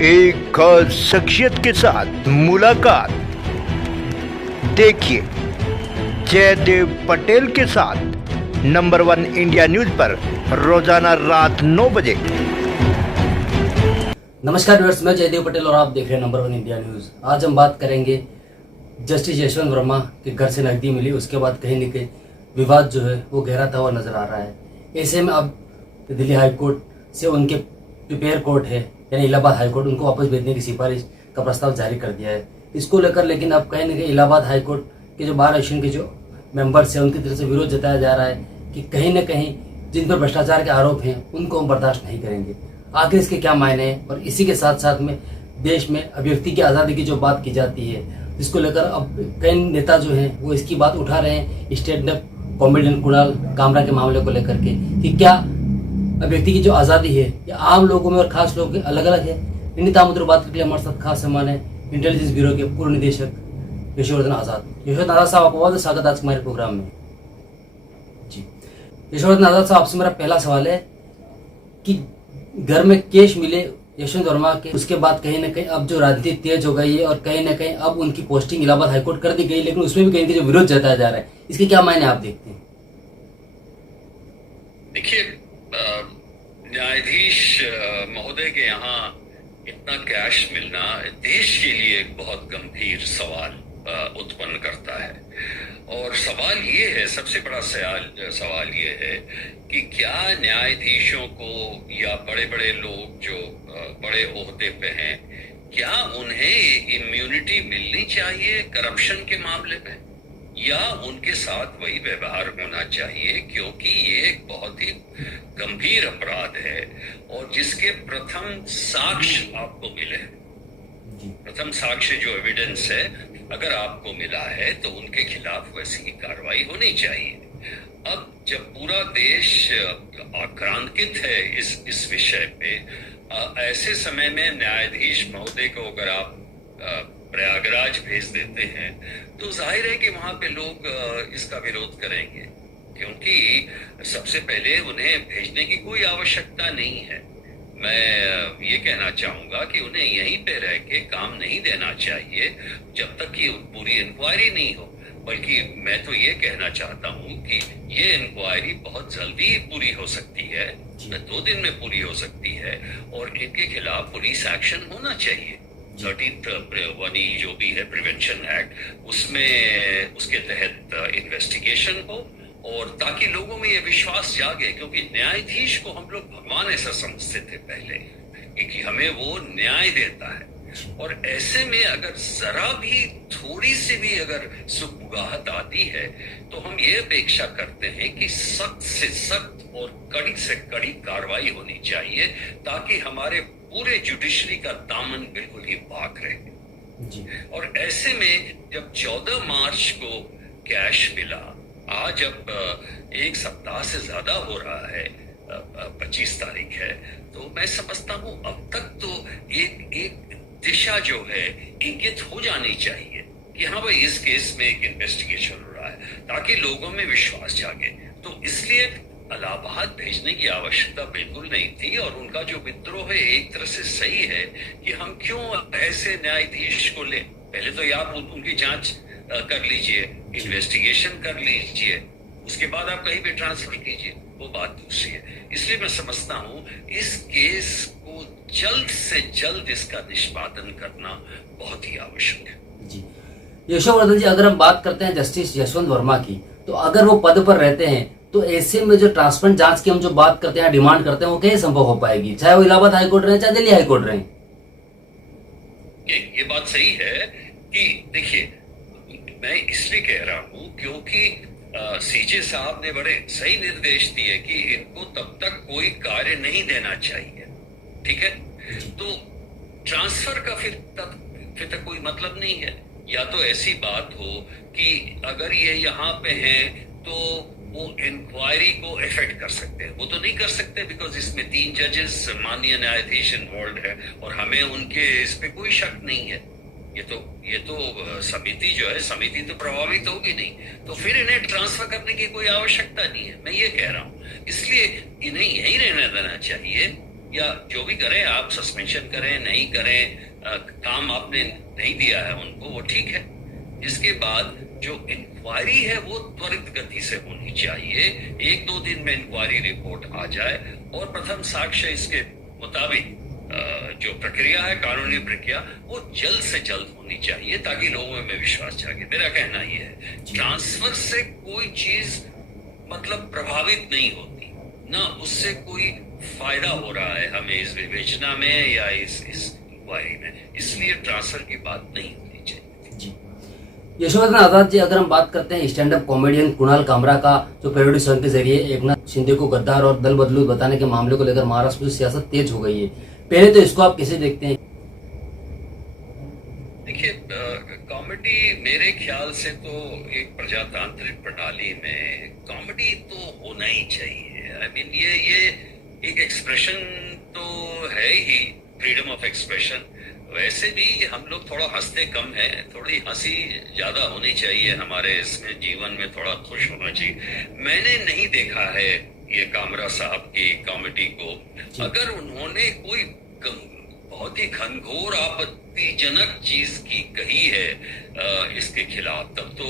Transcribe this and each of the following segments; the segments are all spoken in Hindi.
एक खास शख्सियत के साथ मुलाकात। देखिए जयदेव पटेल के साथ नंबर 1 इंडिया न्यूज पर रोजाना रात 9 बजे। नमस्कार व्यूअर्स, मैं जयदेव पटेल और आप देख रहे हैं नंबर 1 इंडिया न्यूज। आज हम बात करेंगे जस्टिस यशवंत वर्मा के घर से नकदी मिली, उसके बाद कहीं न कहीं विवाद जो है वो गहराता हुआ नजर आ रहा है। ऐसे में अब दिल्ली हाई कोर्ट से उनके प्रिपेयर कोर्ट है यानी इलाहाबाद हाई कोर्ट उनको वापस भेजने की सिफारिश का प्रस्ताव जारी कर दिया है। इसको लेकर लेकिन अब कहीं न कहीं इलाहाबाद हाई कोर्ट के जो बार एसोसिएशन के जो मेंबर्स हैं उनकी तरफ से विरोध जताया जा रहा है कि कहीं न कहीं जिन पर भ्रष्टाचार के आरोप हैं उनको हम बर्दाश्त नहीं करेंगे। आखिर इसके क्या मायने हैं, और इसी के साथ साथ में देश में अभिव्यक्ति की आज़ादी की जो बात की जाती है जिसको लेकर अब कई नेता जो हैं वो इसकी बात उठा रहे हैं। Stand up comedian Kunal Kamra के मामले को लेकर के कि क्या अभिव्यक्ति की जो आज़ादी है या आम लोगों में और खास लोगों के अलग अलग है। इन्हीं तामुद्र बात के लिए हमारे साथ खास मेहमान है इंटेलिजेंस ब्यूरो के पूर्व निदेशक यशवर्धन आजाद। यशवर्धन आजाद साहब, आपको बहुत स्वागत है आज हमारे प्रोग्राम में। जी यशवर्धन आजाद साहब, आपसे मेरा पहला सवाल है कि घर में केश मिले यशवंत वर्मा के, उसके बाद कहीं ना कहीं अब जो राजनीति तेज हो गई है और कहीं ना कहीं अब उनकी पोस्टिंग इलाहाबाद हाईकोर्ट कर दी गई, लेकिन उसमें भी कहीं जो विरोध जताया जा रहा है, इसके क्या मायने आप देखते हैं? देखिए, न्यायाधीश महोदय के यहाँ इतना कैश मिलना देश के लिए एक बहुत गंभीर सवाल उत्पन्न करता है। और सवाल ये है, सबसे बड़ा सवाल ये है कि क्या न्यायाधीशों को या बड़े बड़े लोग जो बड़े ओहदे पे हैं, क्या उन्हें इम्यूनिटी मिलनी चाहिए करप्शन के मामले में, या उनके साथ वही व्यवहार होना चाहिए, क्योंकि ये एक बहुत ही गंभीर अपराध है और जिसके प्रथम साक्ष्य आपको मिले, प्रथम साक्ष्य जो एविडेंस है अगर आपको मिला है तो उनके खिलाफ वैसी ही कार्रवाई होनी चाहिए। अब जब पूरा देश आक्रांतित है इस विषय पे, ऐसे समय में न्यायाधीश महोदय को अगर आप प्रयागराज भेज देते हैं तो जाहिर है कि वहां पे लोग इसका विरोध करेंगे, क्योंकि सबसे पहले उन्हें भेजने की कोई आवश्यकता नहीं है। मैं ये कहना चाहूंगा कि उन्हें यहीं पे रह के काम नहीं देना चाहिए जब तक कि पूरी इंक्वायरी नहीं हो, बल्कि मैं तो ये कहना चाहता हूँ कि ये इंक्वायरी बहुत जल्दी पूरी हो सकती है, 2 दिन में पूरी हो सकती है और इनके खिलाफ पुलिस एक्शन होना चाहिए। 13th जो भी है प्रिवेंशन एक्ट, उसमें उसके तहत इन्वेस्टिगेशन हो और ताकि लोगों में ये विश्वास जागे, क्योंकि न्यायाधीश को हम लोग भगवान ऐसा समझते थे पहले कि हमें वो न्याय देता है। और ऐसे में अगर जरा भी थोड़ी सी भी अगर सुबुगाहट आती है तो हम ये अपेक्षा करते हैं कि सख्त से सख्त और कड़ी से कड़ी कार्रवाई होनी चाहिए, ताकि हमारे पूरे जुडिशरी का दामन बिल्कुल ही पाक रहे। और ऐसे में जब 14 मार्च को कैश मिला, आज अब 1 सप्ताह से ज्यादा हो रहा है, 25 तारीख है, तो मैं समझता हूं अब तक तो एक दिशा जो है इंगित हो जानी चाहिए कि हाँ भाई इस केस में एक इन्वेस्टिगेशन हो रहा है, ताकि लोगों में विश्वास जागे। तो इसलिए इलाहाबाद भेजने की आवश्यकता बिल्कुल नहीं थी और उनका जो विद्रोह है एक तरह से सही है कि हम क्यों ऐसे न्यायाधीश को लें। पहले तो आप उनकी जांच कर लीजिए, इन्वेस्टिगेशन कर लीजिए, उसके बाद आप कहीं भी ट्रांसफर कीजिए, वो बात दूसरी है। इसलिए मैं समझता हूँ इस केस को जल्द से जल्द इसका निष्पादन करना बहुत ही आवश्यक है। जी यशवर्धन जी, अगर हम बात करते हैं जस्टिस यशवंत वर्मा की, तो अगर वो पद पर रहते हैं तो ऐसे में जो ट्रांसपेरेंट जांच की हम जो बात करते हैं, डिमांड करते हैं, वो कैसे संभव हो पाएगी, चाहे वो इलाहाबाद हाईकोर्ट रहे चाहे दिल्ली हाईकोर्ट रहे? ये बात सही है कि देखिए, मैं इसलिए कह रहा हूं क्योंकि सीजे साहब ने बड़े सही निर्देश दिए कि इनको तब तक कोई कार्य नहीं देना चाहिए, ठीक है। तो ट्रांसफर का फिर तक कोई मतलब नहीं है। या तो ऐसी बात हो कि अगर ये यहाँ पे हैं तो वो इंक्वायरी को इफेक्ट कर सकते हैं, वो तो नहीं कर सकते बिकॉज इसमें 3 जजेस माननीय न्यायाधीश इन्वॉल्व है और हमें उनके इस पे कोई शक नहीं है। ये तो समिति जो है, समिति तो प्रभावित होगी नहीं, तो फिर इन्हें ट्रांसफर करने की कोई आवश्यकता नहीं है, मैं ये कह रहा हूँ। इसलिए इन्हें यही रहने देना चाहिए या जो भी करें आप, सस्पेंशन करें नहीं करें, काम आपने नहीं दिया है उनको, वो ठीक है। इसके बाद जो इंक्वायरी है वो त्वरित गति से होनी चाहिए। 1-2 दिन में इंक्वायरी रिपोर्ट आ जाए और प्रथम साक्ष्य इसके मुताबिक जो प्रक्रिया है, कानूनी प्रक्रिया, वो जल्द से जल्द होनी चाहिए ताकि लोगों में विश्वास जागे। मेरा कहना ये है, ट्रांसफर से कोई चीज मतलब प्रभावित नहीं होती, ना उससे कोई फायदा हो रहा है हमें इस विवेचना में या इस इंक्वायरी में, इसलिए ट्रांसफर की बात नहीं होनी चाहिए। जी, यशोवर्धन आजाद जी, अगर हम बात करते हैं stand up comedian Kunal Kamra का जो पैरोडी सॉन्ग के जरिए एकनाथ शिंदे को गद्दार और दल बदलू बताने के मामले को लेकर महाराष्ट्र में सियासत तेज हो गई है, पहले तो इसको आप कैसे देखते हैं? देखिए, कॉमेडी मेरे ख्याल से तो एक प्रजातांत्रिक प्रणाली में कॉमेडी तो होना ही चाहिए। आई मीन ये एक एक्सप्रेशन तो है ही, फ्रीडम ऑफ एक्सप्रेशन। वैसे भी हम लोग थोड़ा हंसते कम है, थोड़ी हंसी ज्यादा होनी चाहिए हमारे इसमें, जीवन में थोड़ा खुश होना चाहिए। मैंने नहीं देखा है ये कामरा साहब की कॉमेडी को। अगर उन्होंने कोई बहुत ही घनघोर आपत्तिजनक चीज की कही है इसके खिलाफ, तब तो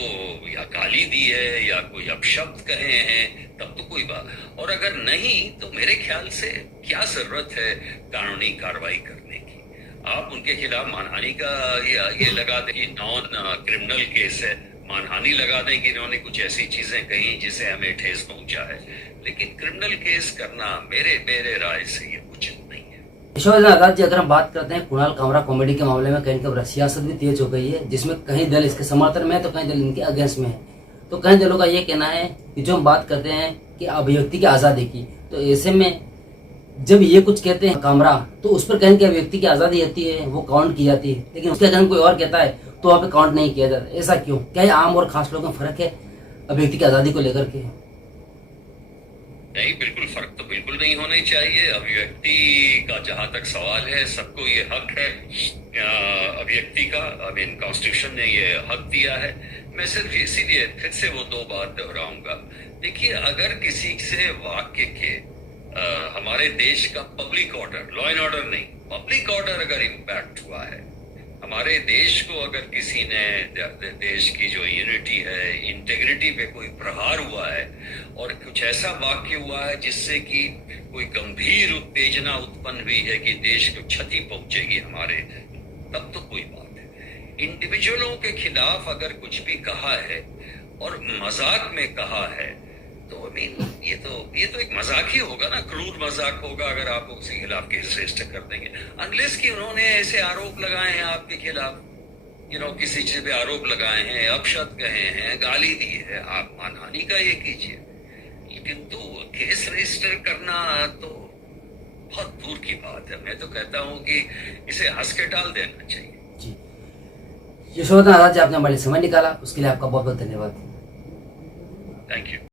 या गाली दी है या कोई अपशब्द कहे हैं, तब तो कोई बात। और अगर नहीं तो मेरे ख्याल से क्या जरूरत है कानूनी कार्रवाई करने की। आप उनके खिलाफ मानहानि का ये लगा दें कि नॉन क्रिमिनल केस है, मानहानि लगा दें कि इन्होंने कुछ ऐसी चीजें कही जिसे हमें ठेस पहुंचा है, लेकिन क्रिमिनल केस करना मेरे राय से ये उचित नहीं है। यशोवर्धन आजाद जी, अगर हम बात करते हैं कुणाल कामरा कॉमेडी के मामले में, कहीं कहीं सियासत भी तेज हो गई है, जिसमें कहीं दल इसके समर्थन में है तो कहीं दल इनके अगेंस्ट में है। तो कई दलों का ये कहना है कि जो हम बात करते हैं कि अभिव्यक्ति की आजादी की, तो ऐसे में जब ये कुछ कहते हैं कामरा, तो उस पर कहीं की अभिव्यक्ति की आजादी रहती है, वो काउंट की जाती है, लेकिन उसके अगर कोई और कहता है तो वहाँ पे काउंट नहीं किया जाता। ऐसा क्यों? क्या ये आम और खास लोगों में फर्क है अभिव्यक्ति की आजादी को लेकर के? नहीं, बिल्कुल फर्क तो बिल्कुल नहीं होना चाहिए। अभिव्यक्ति का जहां तक सवाल है, सबको ये हक है अभिव्यक्ति का। आई मीन कॉन्स्टिट्यूशन ने ये हक दिया है। मैं सिर्फ इसीलिए फिर से वो 2 बात दोहराऊंगा। देखिए, अगर किसी से वाक्य के हमारे देश का public order, law and order नहीं, पब्लिक ऑर्डर अगर इम्पैक्ट हुआ है, हमारे देश को अगर किसी ने, देश की जो यूनिटी है, इंटेग्रिटी पे कोई प्रहार हुआ है और कुछ ऐसा वाक्य हुआ है जिससे कि कोई गंभीर उत्तेजना उत्पन्न हुई है कि देश को क्षति पहुंचेगी हमारे, तब तो कोई बात है। इंडिविजुअलों के खिलाफ अगर कुछ भी कहा है और मजाक में कहा है, तो आई मीन ये तो एक मजाक ही होगा ना, क्रूर मजाक होगा अगर आप उसके खिलाफ केस रजिस्टर कर देंगे। अनलेस कि उन्होंने ऐसे आरोप लगाए हैं आपके खिलाफ, किसी चीज पे आरोप लगाए हैं, अपशब्द कहे हैं, गाली दी है, आप मानहानि का ये कीजिए। लेकिन तो केस रजिस्टर करना तो बहुत दूर की बात है। मैं तो कहता हूं कि इसे हंस के टाल देना चाहिए। जी, यशोवर्धन आजाद जी, आपने हमारे लिए समय निकाला, उसके लिए आपका बहुत बहुत धन्यवाद।